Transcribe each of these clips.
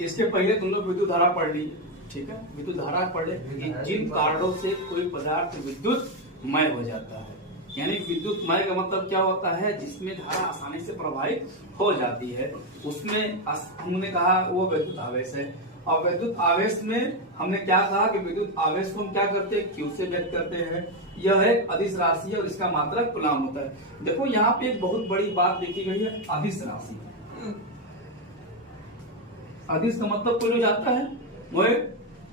इसके पहले तुम लोग विद्युत धारा पढ़ ली, ठीक है। विद्युत धारा पढ़ ले, जिन कारणों से कोई पदार्थ विद्युतमय हो जाता है, यानी विद्युतमय का मतलब क्या होता है, जिसमें धारा आसानी से प्रवाहित हो जाती है, उसमें हमने कहा वो विद्युत आवेश है। और विद्युत आवेश में हमने क्या कहा कि विद्युत आवेश को हम क्या करते हैं, Q से व्यक्त करते हैं। यह है अदिश राशि और इसका मात्रक कूलम होता है। देखो यहाँ पे एक बहुत बड़ी बात लिखी गई है, अदिश राशि। अदिश का मतलब कोई लोग जानता है, वो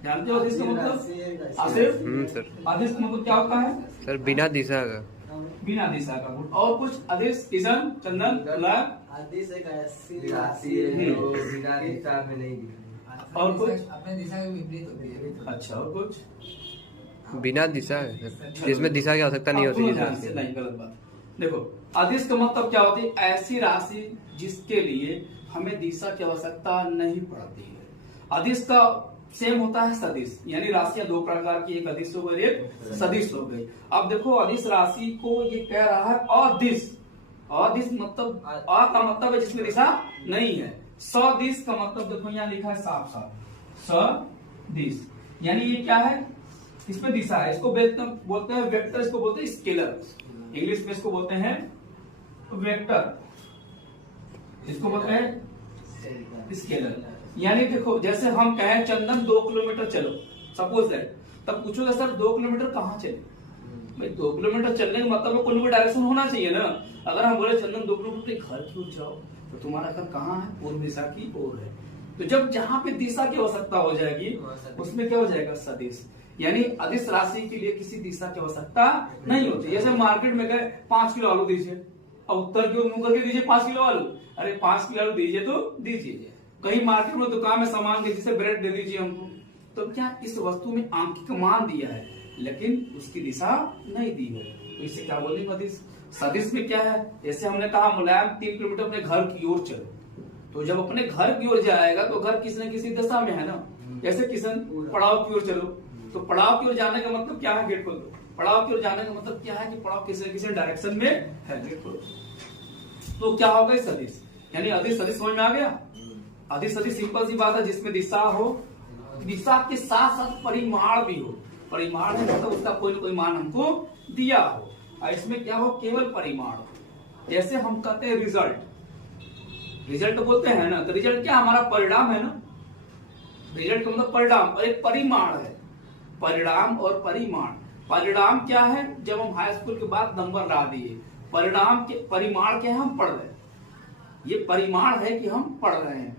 जानते हो अदिश का मतलब? आसिफ सर, अदिश का मतलब क्या होता है सर? बिना दिशा का। बिना दिशा का। और कुछ अदिश, किशन, चंदन, अदिश एक ऐसी राशि है जो बिना दिशा में नहीं दिखती। और कुछ अपने दिशा के विपरीत होती है। अच्छा, और कुछ बिना दिशा है सर, जिसमें दिशा की आवश्यकता नहीं होती। नहीं, गलत बात। देखो अदिश का मतलब क्या होती है, ऐसी राशि जिसके लिए हमें दिशा की आवश्यकता नहीं पड़ती है। अदिश का सेम होता है सदिश, यानी राशियां दो प्रकार की, एक अदिश हो गई, एक सदिश हो गई। अब देखो अदिश राशि को ये कह रहा है अदिश। अदिश मतलब अ का मतलब है जिसमें दिशा नहीं है। सदिश का मतलब देखो यहाँ लिखा है साफ साफ, सदिश, यानी ये क्या है, इसमें दिशा है। इसको बोलते हैं वेक्टर, इसको बोलते हैं स्केलर। इंग्लिश में इसको बोलते हैं वेक्टर, इसको बोलते हैं स्केलर। यानी देखो जैसे हम कहें चंदन 2 किलोमीटर चलो, सपोज दैट, तब पूछोगे सर 2 किलोमीटर कहाँ चले? भाई 2 किलोमीटर चलने का मतलब कोई भी डायरेक्शन होना चाहिए ना। अगर हम बोले चंदन 2 किलोमीटर घर की ओर जाओ, तो तुम्हारा घर कहाँ है? पूर्व दिशा की ओर है। तो जब जहां पे दिशा की आवश्यकता हो जाएगी उसमें क्या हो जाएगा, सदिश। यानी अदिश राशि के लिए किसी दिशा की आवश्यकता नहीं होती। जैसे मार्केट में गए 5 किलो आलू दीजिए, अब उत्तर की ओर मुंह करके दीजिए 5 किलो आलू, अरे 5 किलो आलू दीजिए तो दीजिए। कहीं मार्केट में दुकान में सामान के जैसे ब्रेड दे दीजिए हमको, तो क्या इस वस्तु में आंकिक मान दिया है लेकिन उसकी दिशा नहीं दी है, तो इसे क्या बोलेंगे अदिश। सदिश में क्या है, जैसे हमने कहा मुलायम 3 किलोमीटर अपने घर की ओर चलो, तो जब अपने घर की ओर जाएगा तो घर किसी न किसी दिशा में है ना। जैसे किशन पड़ाव की ओर चलो, तो पड़ाव की ओर जाने का मतलब क्या है, गेट खोल दो। पड़ाव की ओर जाने का मतलब क्या है कि पड़ाव किसी न किसी डायरेक्शन में है, गेट खोलो। तो क्या होगा सदिश, यानी अदिश सदिश समझ में आ गया। अदिश सदिश सिंपल सी बात है, जिसमें दिशा हो, दिशा के साथ साथ परिमाण भी हो। परिमाण है मतलब उसका कोई न कोई मान हमको दिया हो, और इसमें क्या हो, केवल परिमाण हो। जैसे हम कहते हैं रिजल्ट, रिजल्ट बोलते हैं ना, तो रिजल्ट क्या हमारा परिणाम है ना। रिजल्ट का मतलब परिणाम, और एक परिमाण है। परिणाम और परिमाण, परिणाम क्या है, जब हम हाई स्कूल के बाद नंबर ला दिए, परिणाम के परिमाण क्या है, हम पढ़ रहे हैं। ये परिमाण है कि हम पढ़ रहे हैं,